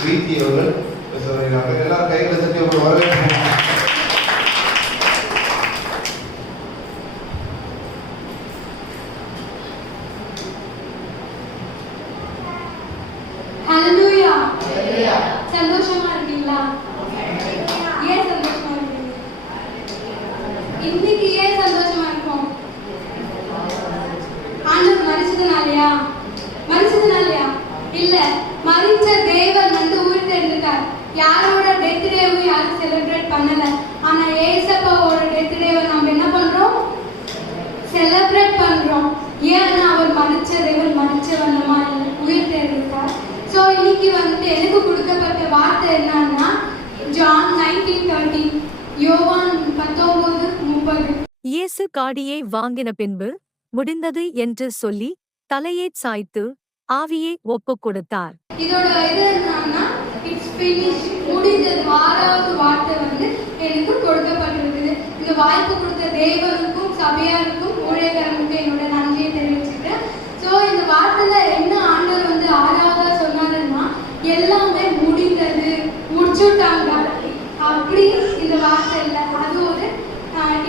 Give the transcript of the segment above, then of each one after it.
பிரீத்தி அவர்கள் பேச வருகிறார்கள். எல்லாரும் கைகளை தட்டி அவர்கள் வரவேற்போம். சந்தோஷமா இருக்கீங்களா? ஏன் சந்தோஷமா இருக்கீங்க? இன்னைக்கு ஏன் சந்தோஷமா இருக்கோம்? ஆண்டவர் மரிச்சதுனாலயா? மரிச்சதுனாலயா? இல்ல, மரிச்ச தேவன் வந்து உயிர் தெரிஞ்சிட்டார். யாரோட டெத் டேவும் யாரும் செலிப்ரேட் பண்ணல. ஆனா ஏசப்பாவோட டெத் டேவை நம்ம என்ன பண்றோம்? செலிப்ரேட் பண்றோம். ஏன்னா அவர் மரிச்ச தேவன் மரிச்ச வண்ணமா உயிர் தெரிஞ்சிட்டார். ஸோ இன்னைக்கு வந்து எனக்கு கொடுக்கப்பட்ட வார்த்தை என்னன்னா ஜான் 19:30, யோவான் 19:30. இயேசு காடியை வாங்கின பின்பு முடிந்தது என்று சொல்லி தலையை சாய்த்து ஆவியை ஒப்புக் கொடுத்தார். இதோட இது என்னன்னா இட்ஸ் ஃபினிஷ், முடிஞ்சது. 6வது வார்த்தை வந்து எனக்கு கொடுக்கப்பட்டிருக்குது. இந்த வாய்ப்பு கொடுத்த தேவனுக்கும் சபையாருக்கும் ஊழியக்காரனுக்கும் என்னோட நன்றியை தெரிவிச்சுக்கிறேன். ஸோ இந்த வார்த்தையில என்ன ஆண்டவர் வந்து 6வதா சொன்னாருன்னா எல்லாமே முடிந்தது, முடிச்சுட்டாங்க அப்படி இந்த வார்த்தை இல்லை. அது ஒரு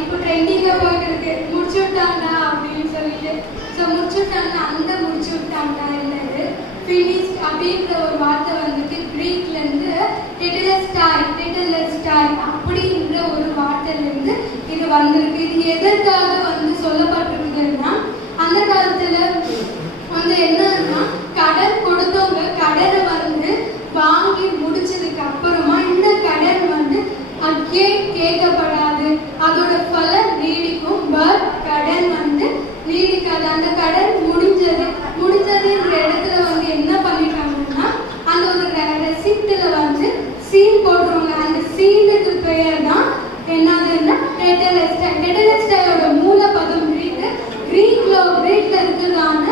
இப்போ ட்ரெண்டிங்காக போயிட்டு இருக்கு, முடிச்சுட்டாங்க அப்படின்னு சொல்லிட்டு. ஸோ முடிச்சுட்டாங்க, அங்கே முடிச்சு விட்டாங்க இல்லது ஃபினிஷ் அப்படின்ற ஒரு வார்த்தை வந்துட்டு கிரீக்ல இருந்து டெட்டலஸ்டாய் அப்படின்ற ஒரு வார்த்தையிலிருந்து இது வந்திருக்கு. இது எதற்காக வந்து சொல்லப்பட்டிருக்குதுன்னா அந்த காலத்துல வந்து என்னன்னா கடன் கொடுத்தவங்க கடனை வந்து வாங்கி முடிச்சதுக்கு அப்புறமா இந்த கடன் வந்து கேட்கப்படாது, அதோட பலன் நீடிக்கும். பட் கடன் வந்து நீடிக்காது. அந்த கடன் முடிஞ்சதுன்ற இடத்துல வந்து என்ன பண்ணிட்டாங்கன்னா அந்த ஒரு ரெசிப்ட்ல வந்து சீல் போடுறவங்க. அந்த சீலுக்கு பெயர் தான் என்னதுன்னா டெட்டலஸ்டாயோட மூலப்பதம் கிரீக்ல இருக்குதான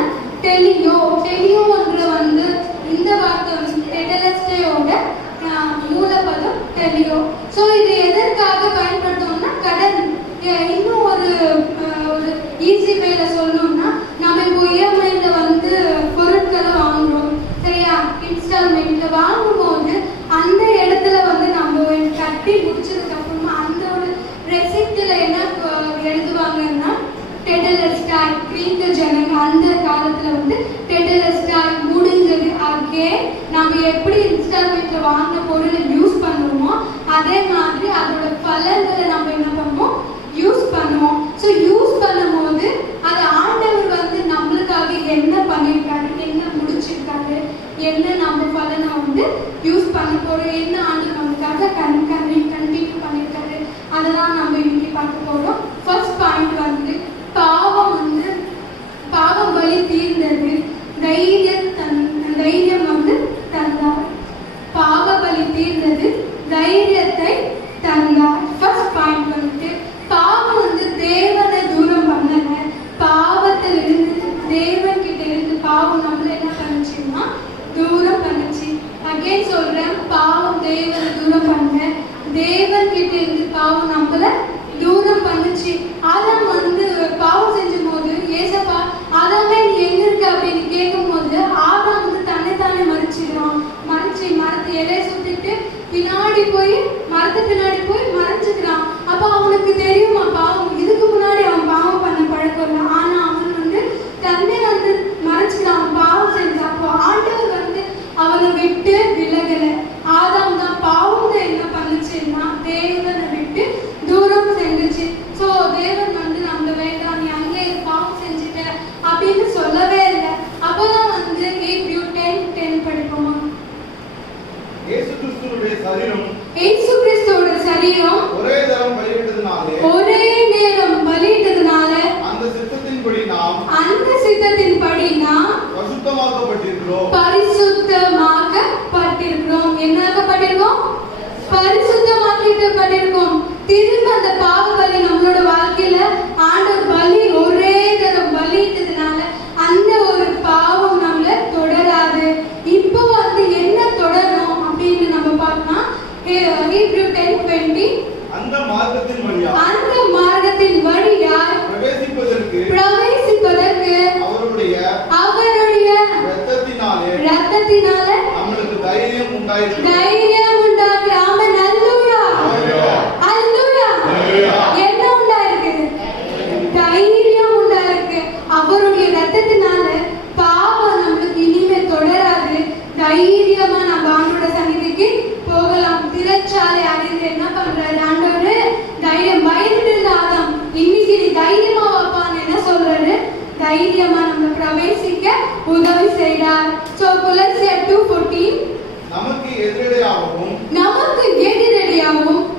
டெலியோன்ற வந்து இந்த வார்த்தை வந்து டெட்டலஸ்டாயோட மூலப்பதம் டெலியோ. ஸோ இது எதற்காக பயன்படுத்தோம்னா கடன். இன்னும் ஒரு ஈஸி வேல சொல்லணும்னா நம்ம இப்போ இஎம்ஐல வந்து பொருட்களை வாங்குறோம் சரியா, இன்ஸ்டால்மெண்ட்ல வாங்கும்போது அந்த இடத்துல வந்து நம்ம கட்டி முடிச்சதுக்கு அப்புறமா அந்த ஒரு ரெசிப்ட்ல என்ன எழுதுவாங்கன்னா டெட்டலஸ்டாய். கிரீக்க ஜனங்க அந்த காலத்துல வந்து டெட்டலஸ்டாய் முடிஞ்சது. அங்கே நம்ம எப்படி இன்ஸ்டால்மெண்ட்ல வாங்கின பொருளை யூஸ் பண்ணுவோமோ அதே மாதிரி அதோட பலன்களை நம்ம என்ன பண்ணுவோம், யூஸ் பண்ணுவோம். ஸோ யூஸ் பண்ணும்போது அது ஆண்டவர் வந்து நம்மளுக்காக என்ன பண்ணியிருக்காரு, என்ன முடிச்சிருக்காரு, என்ன நம்ம பலனை வந்து யூஸ் பண்ண போறோம், என்ன ஆண்டு நம்மளுக்காக கண்டினியூ பண்ணியிருக்காரு, அதெல்லாம் நம்ம இன்னைக்கு பார்க்க போறோம். ஃபர்ஸ்ட் பாயிண்ட் வந்து பாவம் வலி தீர்ந்தது, தைரியம் வந்து தந்தார். பாவ வலி தீர்ந்தது, தைரியத்தை தந்தார். ஃபர்ஸ்ட் பாயிண்ட் வந்து பாவம் வந்து தேவனை தூரம் பண்ணல. பாவத்தில் இருந்து தேவன் கிட்ட இருந்து பாவம் நம்மள என்ன பண்ணுச்சுன்னா தூரம் பண்ணுச்சு. அகைன் சொல்றேன், பாவம் தேவனை தூரம் பண்ண, தேவன் கிட்ட இருந்து பாவம் நம்மள தூரம் பண்ணுச்சு. ஆதாம் வந்து பாவம் செஞ்சும் போது ஏசப்பா ஆதாமே நீ எங்க இருக்க அப்படின்னு கேட்கும் போது ஆதாம் வந்து தன்னைத்தானே மறைச்சிக்கிறான். மரத்து இலையை சுத்திட்டு மரத்து பின்னாடி போய் மறைச்சுக்கிறான். அப்ப அவனுக்கு தெரியுமா பாவம், இதுக்கு முன்னாடி அவன் பாவம் பண்ண பழக்கம் இல்லை. ஆனா அவன் வந்து தன்னை வந்து மறைச்சுக்கிறான், பாவம் செஞ்சான். அப்போ ஆண்டவர் வந்து அவனை விட்டு விலகல. ஆதாம் தான் பாவம் என்ன பண்ணுச்சுன்னா தேவனை விட்டு தூரம் செஞ்சுச்சு. ஸோ தேவன் வந்து நம்ம வேண்டாம், நீ அங்கே பாவம் செஞ்சுட்ட அப்படின்னு சொல்லவே இல்லை. அப்போதான் வந்து Hebrew 10:10 படிப்போமா? இயேசு கிறிஸ்துவோட சரீரம் ஒரே நேரம் பலியிட்டதுனால அந்த சித்தத்தின்படி நாம் பரிசுத்தமாக்கப்பட்டிருக்கிறோம். என்னாக்கப்பட்டிருக்கோம்? பரிசுத்தமாக்கப்பட்டிருக்கோம். திரும்ப அந்த பாவ பலி நம்மளோட வாழ்க்கையில ஆண்டவர் பலி ஒரே தரம் பலியிட்டதுனால அந்த ஒரு பாவம் நம்மள தொடராது. இப்போ வந்து என்ன தொடரும் அப்படின்னு நம்ம பார்க்கலாம். Hebrew 10:20 அந்த மார்க்கத்தின் வழியாய் பிரவேசிப்பதற்கு அவருடைய இரத்தத்தினாலே நம்மளுக்கு தைரியம் உண்டாயிற்று. தைரியம் உண்டாக்கு. ஆமென். அல்லேலூயா. அல்லேலூயா. என்ன உண்டாயிருக்கு? தைரியம் உண்டாயிருக்கு. அவருடைய ரத்தத்தினால பாவம் நம்மளுக்கு இனிமே தொடராது. தைரியமா நம்ம ஆண்டோட சந்நிதிக்கு போகலாம். திரைச்சாலை அடைந்து என்ன பண்றாரு ஆண்டவர்? தைரியம். பயந்துட்டு இருந்த ஆதாம் இன்னைக்கு நீ தைரியமா வாப்பான்னு என்ன சொல்றாரு? தைரியமா நம்ம பிரவேசிக்க உதவி செய்கிறார். சோ கொலோசியர் 2:14 நமக்கு எதிரடையாகவும்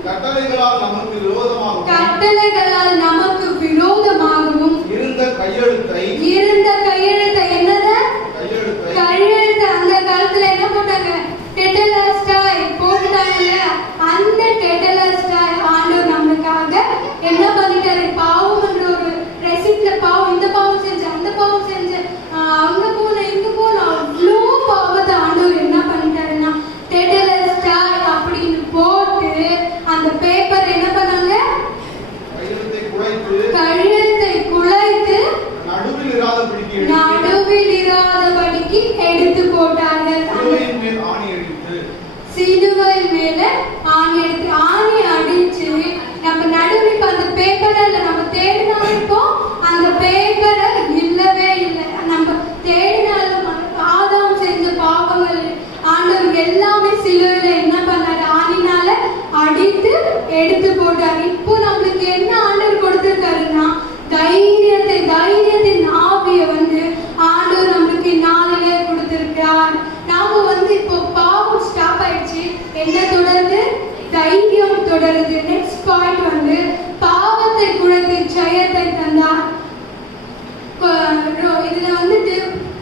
கட்டளைகளால் நமக்கு விரோதமாகவும் இருந்த கையெழுத்தை என்னது? கையெழுத்து. அந்த காலத்துல என்ன போட்டாங்க? டெட்டலஸ்டாய் போட்டாங்கல்ல. அந்த டெட்டலஸ்டாய் ஆண்டவர் நமக்காக என்ன பண்ணிட்டாரு? பாவம் என்ற ஒரு ரெசிப்ட்ல பாவம், இந்த பாவம் செஞ்ச, அந்த பாவம் செஞ்ச, அங்க போன, இங்க போன, அவ்வளோ பாவத்தை ஆண்டவர் என்ன பண்ணிட்டாருன்னா டெட்டலஸ்டாய் அப்படின்னு போட்டு அந்த பேப்பர் என்ன பண்ணாங்க? கையெழுத்தை குலைத்து நடுவில் இராதபடிக்கு எடுத்து போட்டார்கள். சிலுவையின் மேல ஆணி அடிச்சு நம்ம நடுவில் அந்த பேப்பரை நம்ம தேடினாலும் இப்போ அந்த பேப்பரை இல்லவே இல்லை. நம்ம தேடினாலும் ஆதாம் செஞ்ச பாவங்கள் ஆண்டவர் எல்லாமே சிலுவையில என்ன பண்ணாரு? ஆணினால அடித்து எடுத்து போட்டார். இப்போ நம்மளுக்கு என்ன ஆண்டவர் கொடுத்திருக்காருன்னா தைரியத்தின் ஆவியை ஆண்டவர் நம்மளுக்கு நாளிலே கொடுத்திருக்கிறார். நாம இப்போ பாவம் ஸ்டாப் ஆயிடுச்சு. என்ன தொடருது? தைரியம் தொடருது. நெக்ஸ்ட் பாயிண்ட் பாவத்தை குறைத்து ஜெயத்தை தந்தார். இதுல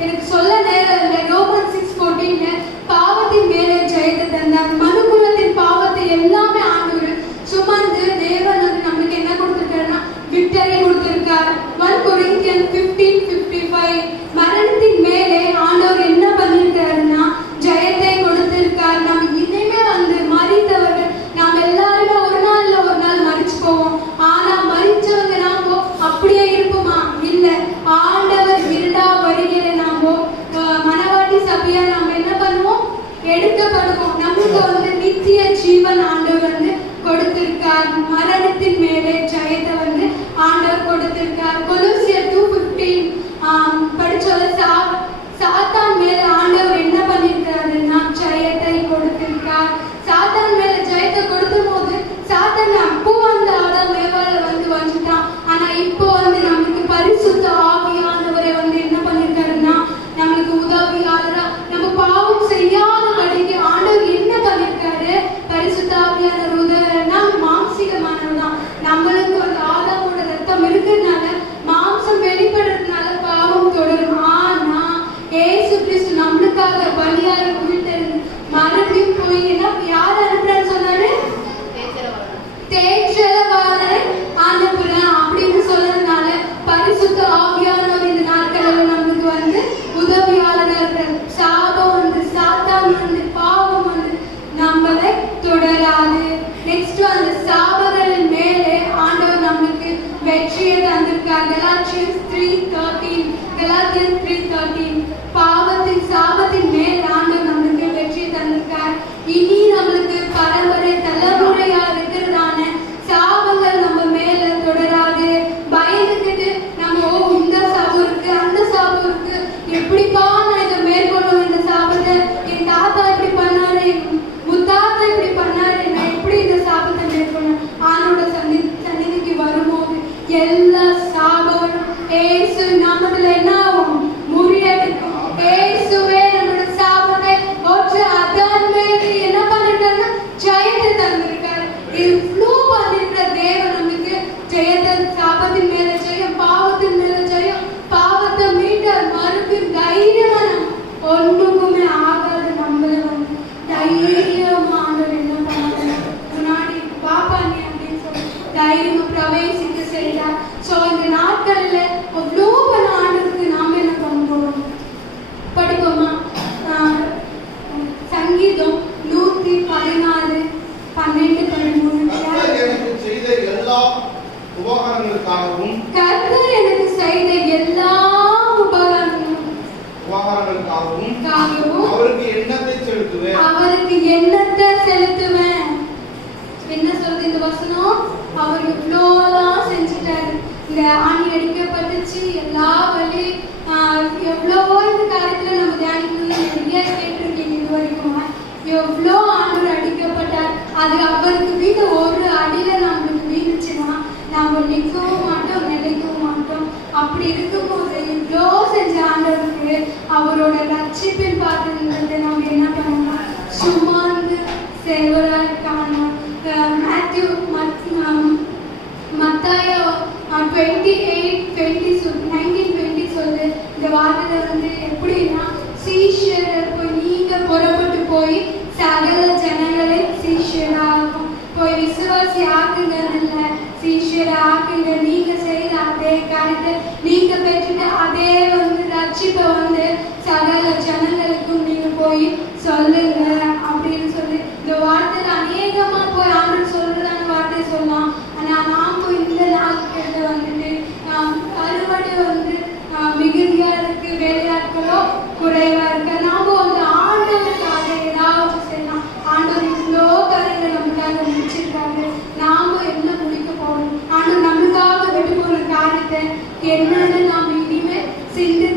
எனக்கு சொல்ல நேரம் இல்லை. ரோமன் 6:14 பாவத்தின் மேலே ஜெயத்தை தந்தார். மனுக்குலத்தின் பாவத்தை எல்லாமே ஆண்டவர் சுமந்து தேவன் நம்மளுக்கு என்ன கொடுத்திருக்காருன்னா விக்டரி கொடுத்திருக்கார். 1 Corinthians 15:55 மரணத்தின் மேலே ஆண்டவர் என்ன பண்ணிருக்காருன்னா ஜெயத்தை கொடுத்திருக்கார். நம்ம இனிமே மரித்தவர்கள் நாம் எல்லாருமே ஒரு நாள் மரிச்சு போவோம். ஆனா மரிச்சவங்க நாம அப்படியே இருப்போமா? இல்ல. ஆண்டவர் இரண்டாம் வருகையில நாம மனவாட்டி சபையா நாம என்ன பண்ணுவோம்? எடுக்கப்படுவோம். நமக்கு நித்திய ஜீவன் ஆண்டவர் கொடுத்திருக்கார். மரணத்தின் மேலே ஜெயத்தை ஆண்டவர் கொடுத்திருக்கார். கொலோசியர் 2:15 படிச்சோல சாத்தான் மேல ஆண்டவர் என்ன பண்ணிருக்காருன்னா ஜெயத்தை கொடுத்திருக்கார். சாத்தான் மேல ஜெயத்தை கொடுத்த போது சாத்தான் அப்போ ஆதாம் ஏவாள வந்துட்டான். ஆனா இப்போ நமக்கு பரிசுத்த ஆவியானவரை என்ன பண்ணிருக்காருன்னா நம்மளுக்கு உதவியாளரா நம்ம பாவம் செய்யாதபடிக்கு ஆண்டவர் என்ன பண்ணிருக்காரு? பரிசுத்த ஆவியானவர் உதவினா மாம்சீகமானவர்தான். நம்மளுக்கு ஆதாமோட ரத்தம் இருக்கிறதுனால மாம்சம் வெளிப்படுறதுனால பாவம் தொடரும். ஆனா ஏசு கிறிஸ்து நம்மளுக்காக பலியாக உயிர்த்தெழுந்து மறுபடியும் போய் யார் அனுப்புறான்னு சொன்னாரு? தேற்றரவாளரை அனுப்புறேன் அப்படின்னு சொன்னதுனால பரிசுத்த ஆவியானவர் இந்த நாட்களில் நம்மளுக்கு உதவியாளராக இருக்கிற சாபம் சாத்தான் பாவம் நம்மளை தொடராது. நெக்ஸ்ட் சாபங்களின் மேலே ஆண்டவர் நம்மளுக்கு வெற்றியை தந்திருக்கார். கலாத்தியன்ஸ் 3:13 பாவத்தின் சாபத்தின் மேல் ஆண்டவர் நம்மளுக்கு வெற்றியை தந்திருக்கார். இனி நம்மளுக்கு பரம்பரை தலைமுறையா இருக்கிறதான சாபங்கள் நம்ம மேல தொடராது. பயந்துக்கிட்டு நம்ம இந்த சாபம் இருக்கு, அந்த சாபம் இருக்கு, எப்படிப்பா நான் இதை மேற்கொள்ளும் இந்த சாபத்தை? என் தாத்தா இப்படி பண்ணாரு, முத்தாத்தா இப்படி பண்ணாரு, நான் எப்படி இந்த சாபத்தை மேற்கொள்ளும்? ஆனோட சந்நிதிக்கு வரும்போது எல்லா சாபம் ஏசு நாமத்துல என்ன ஆகும்? முறியடிக்கும். ஏசுவே நம்மளோட சாபத்தை ஒற்றை அதான் மேலே என்ன பண்ணிட்டாருன்னா ஜெயத்தை தந்திருக்காரு. இவ்வளோ பண்ணிருக்கிற தேவன் நம்மளுக்கு ஜெயத்தை, சாபத்தின் மேல ஜெயம், பாவத்தின் மேல ஜெயம், பாவத்தை மீட்டார். மறுபடியும் தைரியமா ஒண்ணுக்குமே ஆகாது. நம்மள தைரியமானவர் என்ன பண்ணாரு? முன்னாடி பாப்பா நீ அப்படின்னு சொல்லி தைரியமா பிரவேசிக்க செய்தார். சோ இந்த நாட்கள்ல அவ்வளோ பல ஆண்டுக்கு நாம என்ன பண்ண போறோம்? படிப்போமா? சங்கீதம் 114 12 13 கர்த்தர் எனக்கு செய்த எல்லா உபகாரங்களுக்காகவும் அவருக்கு எண்ணத்தை செலுத்துவேன். அவருக்கு என்னத்தை செலுத்துவேன்? என்ன சொல்றது இந்த வசனம்? அவர் இவ்வளோலாம் செஞ்சுட்டாரு. இந்த ஆணி அடிக்கப்பட்டுச்சு, எல்லா வழி எவ்வளவோ இந்த காரியத்துல நம்ம தியானிக்கணும்னு நிறைய கேட்டிருக்கீங்க இது வரைக்கும். எவ்வளோ ஆண்டவர் அடிக்கப்பட்டார். அது அவருக்கு வீடு ஒரு அடியில நம்மளுக்கு வீணுச்சுன்னா நம்ம நிற்கவும் மாட்டோம், நிலைக்கவும் மாட்டோம். அப்படி இருக்கும்போது இவ்வளோ செஞ்ச ஆண்டவருக்கு அவரோட ரட்சிப்பின் பாத்திரத்தை நம்ம என்ன பண்ணணும்? சும்மாந்து சேவராக காணணும். மேத்யூ மத்தாயோ 19:20 சொல்லு. இந்த வார்த்தையில வந்து எப்படின்னா, சீஷர் போய் நீங்க புறப்பட்டு போய் சகல ஜனங்களை சீஷராகும் போய் விசுவாசி ஆக்குங்க, இல்ல சீஷரை ஆக்குங்க. நீங்க செய்த அதே காரியத்தை நீங்க பெற்றுட்டு அதே வந்து ரட்சிப்பை வந்து சகல ஜனங்களுக்கும் நீங்க போய் சொல்லுங்க அப்படின்னு சொல்லி இந்த வார்த்தையில அநேகமா போய் ஆண்டு சொல்றதான வார்த்தை சொல்லலாம். ஆனா நாம் போய் இந்த நாட்கள்ல வந்துட்டு அறுவடை வந்து மிகுதியா இருக்கு, வேலையாட்களோ குறைவா இருக்கு. நாம வந்து ஆண்டவருக்காக ஏதாவது செய்யலாம். ஆண்டவர் இவ்வளோ காரியங்களை நமக்காக முடிச்சிருக்காரு. நாம என்ன முடிக்க போறோம்? ஆண்டவர் நமக்காக விட்டு போற காரியத்தை என்னன்னு நாம் இனிமே சிந்தி